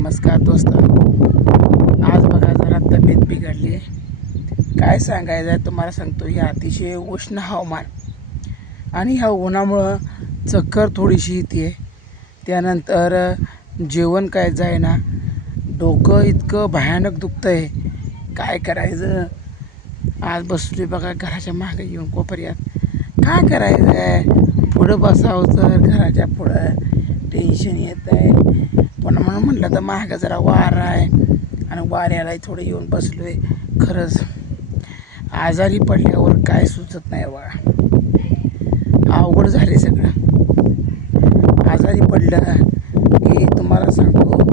नमस्कार दोस्त. आज बघा जरा तब्येत बिघडली. काय सांगायचं आहे तुम्हाला सांगतो हे अतिशय उष्ण हवामान. आणि ह्या उन्हामुळं चक्कर थोडीशी येते. त्यानंतर जेवण काय जायना डोकं इतकं भयानक दुखतं आहे काय करायचं? आज बसलोय बघा घराच्या मागे येऊन कोपऱ्यात. काय करायचं आहे पुढं बसावं तर घराच्या पुढं. टेन्शन येत आहे पण म्हणून म्हटलं तर महाग जरा वारा आहे. आणि वाऱ्याला थोडं येऊन बसलो आहे खरंच आजारी पडल्यावर काय सुचत नाही बघा अवघड झाले सगळं. आजारी पडलं की तुम्हाला सांगतो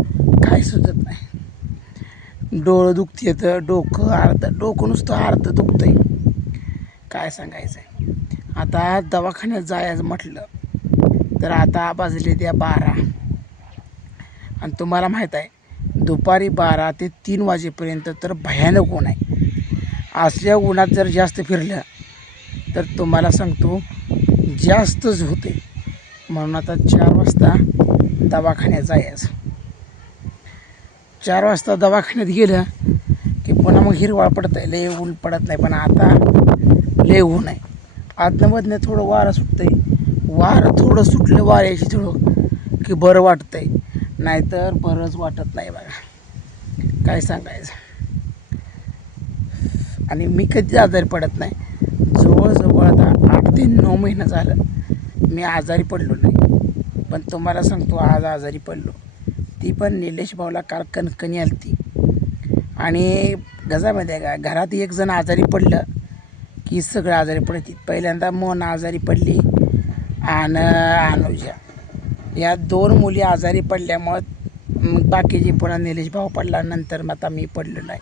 काय सुचत नाही. डोळं दुखते तर डोकं अर्ध डोकं नुसतं अर्ध दुखतंय. काय सांगायचं आहे आता दवाखान्यात जायचं म्हटलं तर आता वाजले द्या बारा. आणि तुम्हाला माहीत आहे दुपारी बारा ते तीन वाजेपर्यंत तर भयानक ऊन आहे. असल्या उन्हात जर जास्त फिरलं तर तुम्हाला सांगतो जास्तच होते. म्हणून आता चार वाजता दवाखान्यात जायचं. चार वाजता दवाखान्यात गेलं की पुन्हा मग हिरवाळ पडत आहे लय ऊन पडत नाही पण आता लय ऊन आहे. आतमधनं थोडं वारं सुटतंय. वारं थोडं सुटलं वाऱ्याशी थोडं की बरं वाटतंय. नाहीतर बरंच वाटत नाही बघा. काय सांगायचं? आणि मी कधीच आजारी पडत नाही. जवळजवळ आता आठ ते नऊ महिना झालं मी आजारी पडलो नाही. पण तुम्हाला सांगतो आज आजारी पडलो. ती पण निलेश भाऊला काल कणकणी आली ती आणि गजामध्ये का घरात एक जण आजारी पडलं की सगळं आजारी पडते पहिल्यांदा मोन आजारी पडली आणि अनुजा. या दोन मुली आजारी पडल्यामुळं मग बाकीचे पुन्हा निलेश भाऊ पडला नंतर मग आता मी पडलेलो आहे.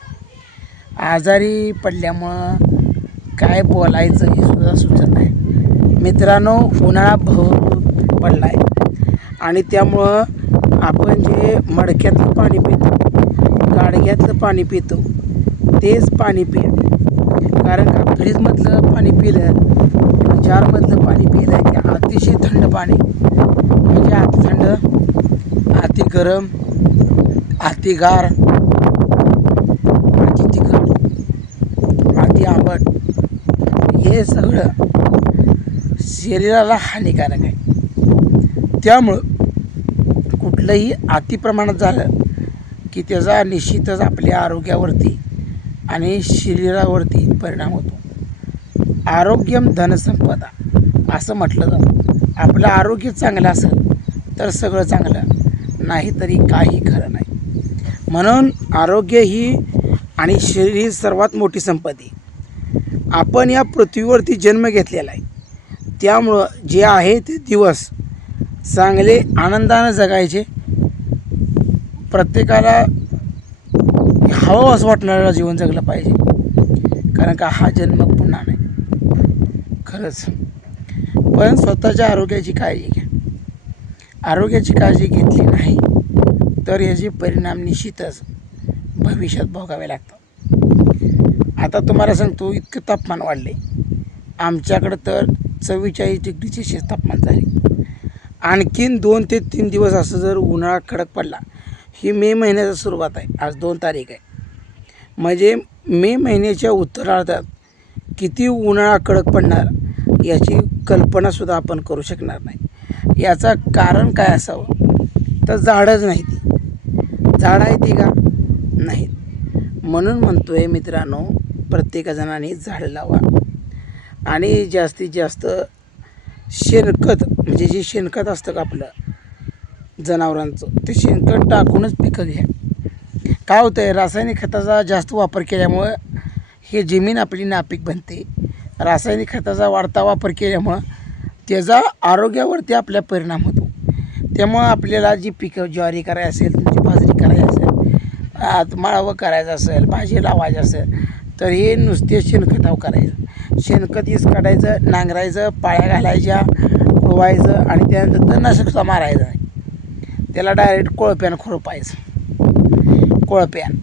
आजारी पडल्यामुळं काय बोलायचं हे सुद्धा सुचत नाही. मित्रांनो उन्हाळा भरपूर पडला आहे आणि त्यामुळं आपण जे मडक्यातलं पाणी पितो गाडग्यातलं पाणी पितो तेच पाणी पि कारण का फ्रीजमधलं पाणी पिलं जारमधलं पाणी पिलं की अतिशय थंड पाणी. म्हणजे अति थंड अति गरम अति गार अति तिखट अति आंबट हे सगळं शरीराला हानिकारक आहे. त्यामुळं कुठलंही अतिप्रमाणात झालं की त्याचा निश्चितच आपल्या आरोग्यावरती आणि शरीरावरती परिणाम होतो. आरोग्यम धनसंपदा असं म्हटलं जातं. आपलं आरोग्य चांगलं असेल तर सगळं चांगलं. नाहीतरी काही खरं नाही. म्हणून आरोग्य ही आणि शरीर ही सर्वात मोठी संपत्ती. आपण या पृथ्वीवरती जन्म घेतलेला आहे. त्यामुळं जे आहे ते दिवस चांगले आनंदानं जगायचे. प्रत्येकाला हवं असं वाटणारं जीवन जगलं पाहिजे. कारण का हा जन्म पुन्हा नाही. खरंच. पण स्वतःच्या आरोग्याची काळजी घ्या. आरोग्याची काळजी घेतली नाही तर याचे परिणाम निश्चितच भविष्यात भोगावे लागतात. आता तुम्हाला सांगतो इतकं तापमान वाढले. आमच्याकडं तर चव्वेचाळीस डिग्रीचे शे तापमान झाले. आणखीन दोन ते तीन दिवस असं जर उन्हाळा कडक पडला ही मे महिन्याची सुरुवात आहे. आज दोन तारीख आहे. म्हणजे मे महिन्याच्या उत्तरार्धात किती उन्हाळा कडक पडणार याची कल्पनासुद्धा आपण करू शकणार नाही. याचं कारण काय असावं? तर झाडच नाही ती झाडं आहे ती का? नाहीत. म्हणून म्हणतो आहे मित्रांनो प्रत्येकजणाने झाडं लावा. आणि जास्तीत जास्त शेणखत म्हणजे जे शेणखत असतं का आपलं जनावरांचं ते शेणखत टाकूनच पिकं घ्या. काय होतं आहे रासायनिक खताचा जास्त वापर केल्यामुळं हे जमीन आपली नापीक बनते. रासायनिक खताचा वाढता वापर केल्यामुळं त्याचा आरोग्यावरती आपल्या परिणाम होतो. त्यामुळं आपल्याला जी पिकं ज्वारी करायची असेल तुमची बाजरी करायची असेल आत माळावं करायचं असेल भाजी लावायची असेल तर हे नुसते शेणखताव करायचं. शेणखत इस काढायचं नांगरायचं पाळ्या घालायच्या उडवायचं आणि त्यानंतर तणनाशकचा मारायचं. नाही त्याला डायरेक्ट कोळप्यानं खुरपायचं. कोळप्यान.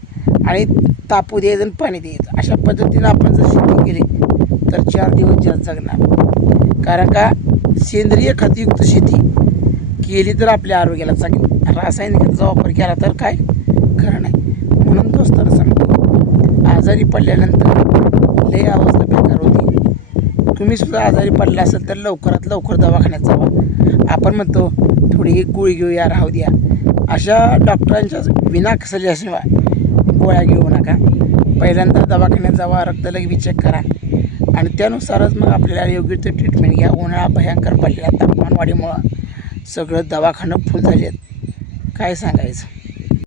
आणि तापू द्यायचं आणि पाणी द्यायचं अशा पद्धतीनं आपण जर शेती केली तर चार दिवस जास्त जगणार. कारण का? सेंद्रिय खतयुक्त शेती केली तर आपल्या आरोग्याला चांगली. रासायनिक खताचा वापर केला तर काय? खरं नाही. म्हणून दोस्ताला सांगतो. आजारी पडल्यानंतर लय अवस्था बेकार होती. तुम्ही सुद्धा आजारी पडला असेल तर लवकरात लवकर दवाखान्यात जावा. आपण म्हणतो थोडी एक गोळी घेऊया राहू द्या. अशा डॉक्टरांच्या विना सजेशन गोळ्या घेऊ नका. पहिल्यांदा दवाखान्यात जावा रक्तलघवी चेक करा. आणि त्यानुसारच मग आपल्याला योग्य ते ट्रीटमेंट घ्या. उन्हाळा भयंकर पडलेला तापमानवाढीमुळं सगळं दवाखानं फुल झाले आहेत काय सांगायचं?